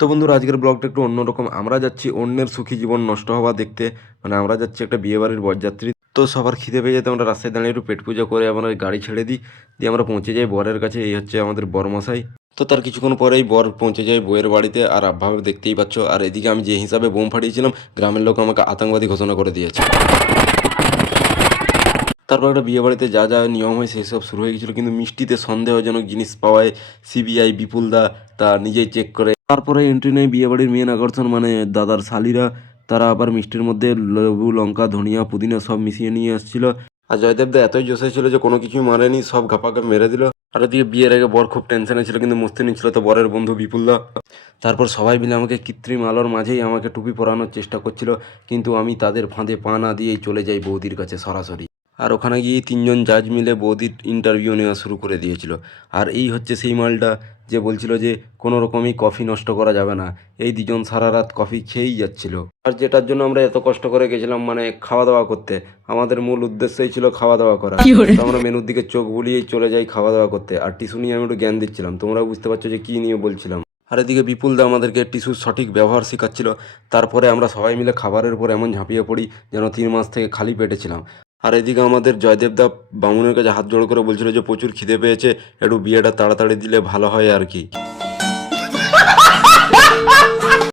তো বন্ধুরা আজকের ব্লগটা একটু অন্যরকম। আমরা যাচ্ছি অন্যের সুখী জীবন নষ্ট হওয়া দেখতে। মানে আমরা যাচ্ছি একটা বিয়েবাড়ির বরযাত্রী। তো সবার খিদে পেয়ে যেতে আমরা রাস্তায় দাঁড়িয়ে একটু পেট পূজা করে আমরা ওই গাড়ি ছেড়ে দিই, দিয়ে আমরা পৌঁছে যাই বরের কাছে। এই হচ্ছে আমাদের বরমশাই। তো তার কিছুক্ষণ পরেই বর পৌঁছে যায় বউয়ের বাড়িতে। আর ভাবে দেখতেই পাচ্ছ, আর এদিকে আমি যে হিসাবে বোম ফাটিয়েছিলাম, গ্রামের লোক আমাকে আতঙ্কবাদী ঘোষণা করে দিয়েছে। তারপর একটা বিয়ে বাড়িতে যা যা নিয়ম হয় সেই সব শুরু হয়ে গেছিলো, কিন্তু মিষ্টিতে সন্দেহজনক জিনিস পাওয়ায় সিবিআই বিপুলদা তা নিজেই চেক করে। তারপরে এন্ট্রি নেয় বিয়ে বাড়ির মেন আকর্ষণ মানে দাদার শালিরা। তারা আবার মিষ্টির মধ্যে লেবু, লঙ্কা, ধনিয়া, পুদিনা সব মিশিয়ে নিয়ে এসেছিল। আর জয়দেবদা এতই জোশে ছিল যে কোনো কিছুই মারেনি, সব ঘাপাকে মেরে দিল। আর ওদিকে বিয়ের আগে বর খুব টেনশনে ছিল, কিন্তু মুছতে নিচ্ছিল তো বরের বন্ধু বিপুলদা। তারপর সবাই মিলে আমাকে কৃত্রিম আলোর মাঝেই আমাকে টুপি পরানোর চেষ্টা করছিল, কিন্তু আমি তাদের ফাঁদে পা না দিয়েই চলে যাই বৌদির কাছে সরাসরি। আর ওখানে গিয়ে তিনজন জাজ মিলে বৌদির ইন্টারভিউ নেওয়া শুরু করে দিয়েছিল। আর এই হচ্ছে সেই মালটা যে বলছিল যে কোনো রকমই কফি নষ্ট করা যাবে না। এই দুজন সারা রাত কফি খেয়েই যাচ্ছিল। আর যেটার জন্য আমরা এত কষ্ট করে গেছিলাম মানে খাওয়া দাওয়া করতে, আমাদের মূল উদ্দেশ্যই ছিল খাওয়া দাওয়া করা। তো আমরা মেনুর দিকে চোখ বুলিয়েই চলে যাই খাওয়া দাওয়া করতে। আর টিস্যু নিয়ে আমি একটু জ্ঞান দিচ্ছিলাম, তোমরা বুঝতে পারছো যে কী নিয়ে বলছিলাম। আর এদিকে বিপুলদা আমাদেরকে টিস্যুর সঠিক ব্যবহার শেখাচ্ছিল। তারপরে আমরা সবাই মিলে খাবারের উপর এমন ঝাঁপিয়ে পড়ি যেন 3 মাস থেকে খালি পেটে ছিলাম। আর এদিকে আমাদের জয়দেবদা বামুনের কাছে হাত জোড় করে বলছিল যে প্রচুর খিদে পেয়েছে, একটু বিয়েটা তাড়াতাড়ি দিলে ভালো হয় আর কি।